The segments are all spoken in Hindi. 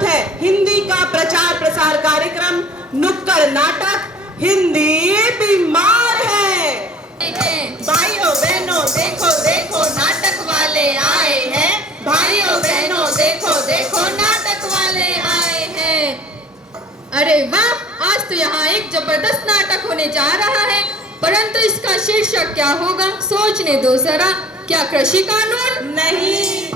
प्रस्तुत है हिंदी का प्रचार प्रसार कार्यक्रम नुक्कड़ नाटक हिंदी बीमार है। भाइयों बहनों देखो देखो नाटक वाले आए हैं। भाइयों बहनों देखो देखो नाटक वाले आए हैं। अरे वाह, आज तो यहाँ एक जबरदस्त नाटक होने जा रहा है, परंतु इसका शीर्षक क्या होगा सोचने दो जरा। क्या कृषि कानून? नहीं।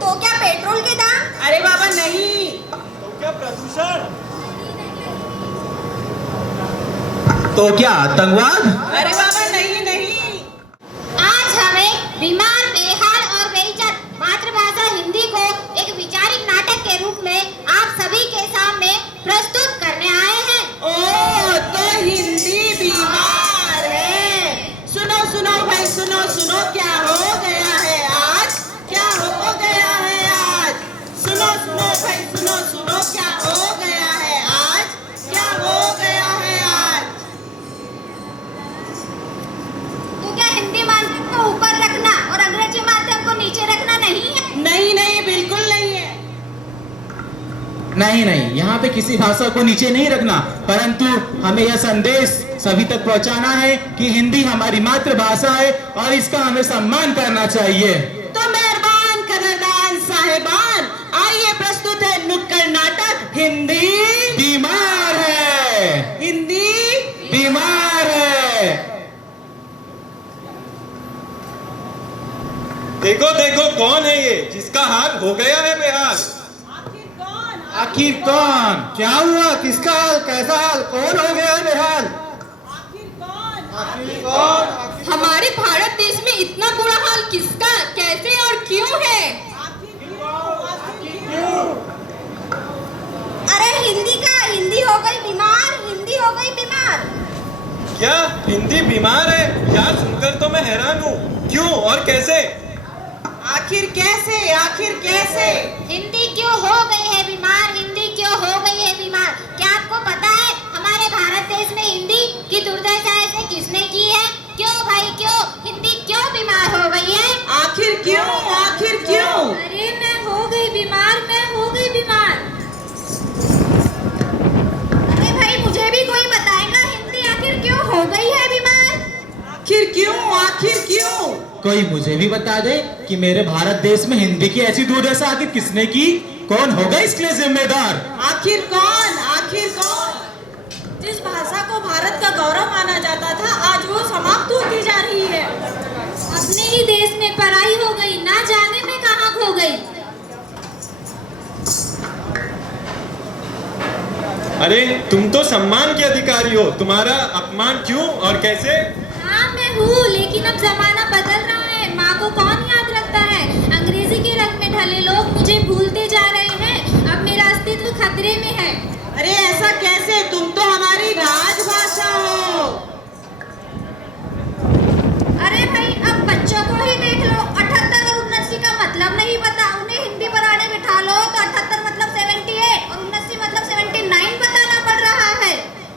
तो क्या पेट्रोल के दाम? अरे बाबा नहीं। तो क्या प्रदूषण? तो क्या आतंकवाद? अरे बाबा नहीं नहीं। आज हमें बीमार, बेहाल और बेइज्जत मातृभाषा हिंदी को एक वैचारिक नाटक के रूप में आप सभी के सामने प्रस्तुत करने आए हैं। ओ, तो हिंदी बीमार है। सुनो सुनो भाई, सुनो सुनो, क्या हो गया है आज? क्या हो गया है आज? सुनो सुनो भाई, सुनो सुनो, क्या हो गया है आज? क्या हो गया है आज? तो क्या हिंदी माध्यम को ऊपर रखना और अंग्रेजी माध्यम को नीचे रखना नहीं है? नहीं नहीं, बिल्कुल नहीं है। नहीं नहीं, यहाँ पे किसी भाषा को नीचे नहीं रखना, परंतु हमें यह संदेश सभी तक पहुँचाना है कि हिंदी हमारी मातृभाषा है और इसका हमें सम्मान करना चाहिए। तो मेहरबान कदरदान साहिबान, आइए प्रस्तुत है नुक्कड़ नाटक हिंदी बीमार है। हिंदी बीमार है। देखो देखो, कौन है ये जिसका हाल हो गया है बेहाल? आखिर कौन? क्या हुआ? किसका हाल? कैसा हाल? कौन हो गया बेहाल? आखिर कौन? हमारे भारत देश में इतना बुरा हाल किसका, कैसे और क्यों है? अरे हिंदी हो गई बीमार, हिंदी हो गई बीमार। क्या हिंदी बीमार है? यार सुनकर तो मैं हैरान हूँ। क्यों और कैसे? आखिर कैसे? आखिर कैसे? हिंदी क्यों हो गई है बीमार? हिंदी क्यों हो गई है बीमार? क्या आपको पता है हमारे भारत देश में हिंदी की दुर्दशा ऐसे किसने की है? क्यों भाई क्यों? हिंदी क्यों बीमार हो गई है? आखिर क्यों? आखिर क्यों? अरे मैं हो गई बीमार, मैं हो गई बीमार। अरे भाई मुझे भी कोई बताएगा हिंदी आखिर क्यों हो गई है बीमार? आखिर क्यों? आखिर क्यों? कोई मुझे भी बता दे कि मेरे भारत देश में हिंदी की ऐसी दुर्दशा आखिर किसने की? कौन होगा इसके लिए जिम्मेदार? आखिर कौन? आखिर कौन? जिस भाषा को भारत का गौरव माना जाता था, आज वो समाप्त होती जा रही है। अपने ही देश में पढ़ाई हो गई, ना जाने में कहाँ खो गई। अरे तुम तो सम्मान के अधिकारी हो, तुम्हारा अपमान क्यों और कैसे? हाँ मैं हूँ, लेकिन अब जमाना बदल रहा है। माँ को कौन याद रखता है? अंग्रेजी के रंग में ढले लोग मुझे भूलते जा रहे हैं। अब मेरा अस्तित्व खतरे में है। अरे ऐसा कैसे? तुम तो हमारी राजभाषा हो। अरे भाई अब बच्चों को ही देख लो, 78 और 79 का मतलब नहीं पता। उन्हें हिंदी पढ़ाने बिठा लो तो 78 मतलब 78 और 79 मतलब 79 बताना पड़ रहा है।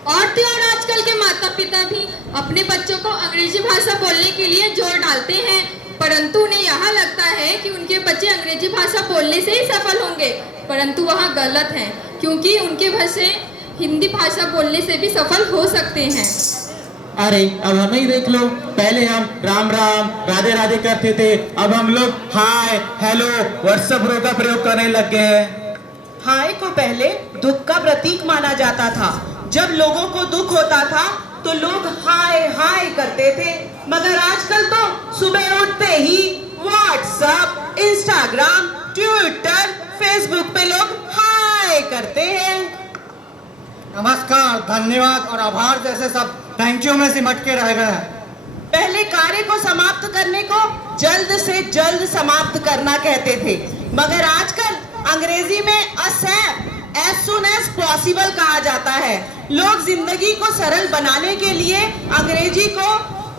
और तो और आजकल के माता पिता भी अपने बच्चों को अंग्रेजी भाषा बोलने के लिए जोर डालते हैं, परंतु उन्हें यहाँ लगता है कि उनके बच्चे अंग्रेजी भाषा बोलने से ही सफल होंगे, परंतु वह गलत है, क्योंकि उनके बच्चे हिंदी भाषा बोलने से भी सफल हो सकते हैं। अरे अब हमें ही देख लो, पहले हम राम राम राधे राधे करते थे, अब हम लोग हाय हेलो व्हाट्सएप का प्रयोग करने लग गए हैं। हाय को पहले दुख का प्रतीक माना जाता था। जब लोगों को दुख होता था तो लोग हाय हाय करते थे, मगर आजकल तो सुबह उठते ही व्हाट्सएप, इंस्टाग्राम, ट्विटर, फेसबुक पे लोग हाय करते हैं। नमस्कार, धन्यवाद और आभार जैसे सब थैंक यू में सिमट के रह गए हैं। पहले कार्य को समाप्त करने को जल्द से जल्द समाप्त करना कहते थे, मगर आजकल अंग्रेजी में as soon as possible कहा जाता है। लोग जिंदगी को सरल बनाने के लिए अंग्रेजी को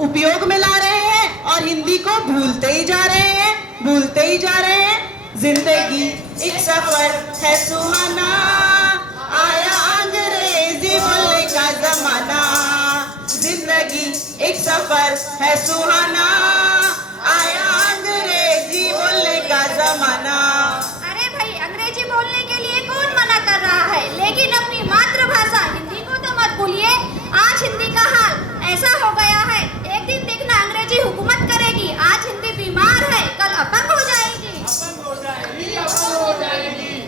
उपयोग में ला रहे हैं और हिंदी को भूलते ही जा रहे हैं, भूलते ही जा रहे हैं। जिंदगी एक सफर है सुहाना, आया अंग्रेजी बोलने का जमाना। जिंदगी एक सफर है सुहाना, आया अंग्रेजी बोलने का जमाना। अरे लेकिन अपनी मातृभाषा हिंदी को तो मत भूलिए। आज हिंदी का हाल ऐसा हो गया है, एक दिन देखना अंग्रेजी हुकूमत करेगी। आज हिंदी बीमार है, कल अपंग हो जाएगी।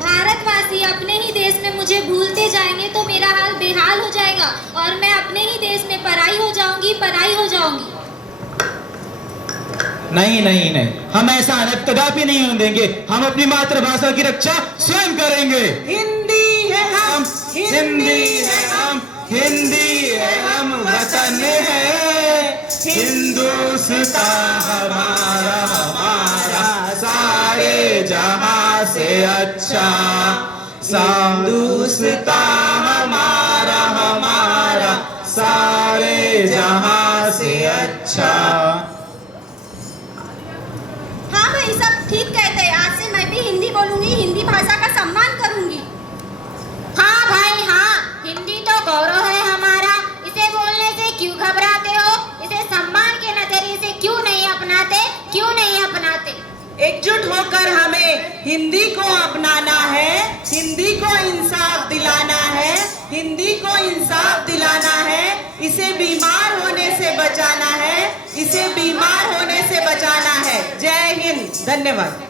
भारतवासी अपने ही देश में मुझे भूलते जाएंगे तो मेरा हाल बेहाल हो जाएगा और मैं अपने ही देश में पराई हो जाऊंगी। नहीं नहीं नहीं, हम ऐसा कदापि नहीं होने देंगे। हम अपनी मातृभाषा की रक्षा स्वयं करेंगे। हिंदी है हम, हिंदी है हम, हिंदी है हम, वतन है हिंदुस्तान हमारा, हमारा सारे जहां से अच्छा। हिंदुस्तान हमारा, हमारा सारे जहां से अच्छा। हाँ भाई, सब ठीक कहते हैं। आज से मैं भी हिंदी बोलूंगी, हिंदी भाषा का सम्मान करूंगी। हाँ भाई हाँ, हिंदी तो गौरव है हमारा। इसे बोलने से क्यों घबराते हो? इसे सम्मान के नजरिए से क्यों नहीं अपनाते? एकजुट होकर हमें हिंदी को अपनाना है, हिंदी को इंसाफ दिलाना है, हिंदी को इंसाफ दिलाना है। इसे बीमार होने से बचाना है, इसे बीमार होने से बचाना है। जय हिंद, धन्यवाद।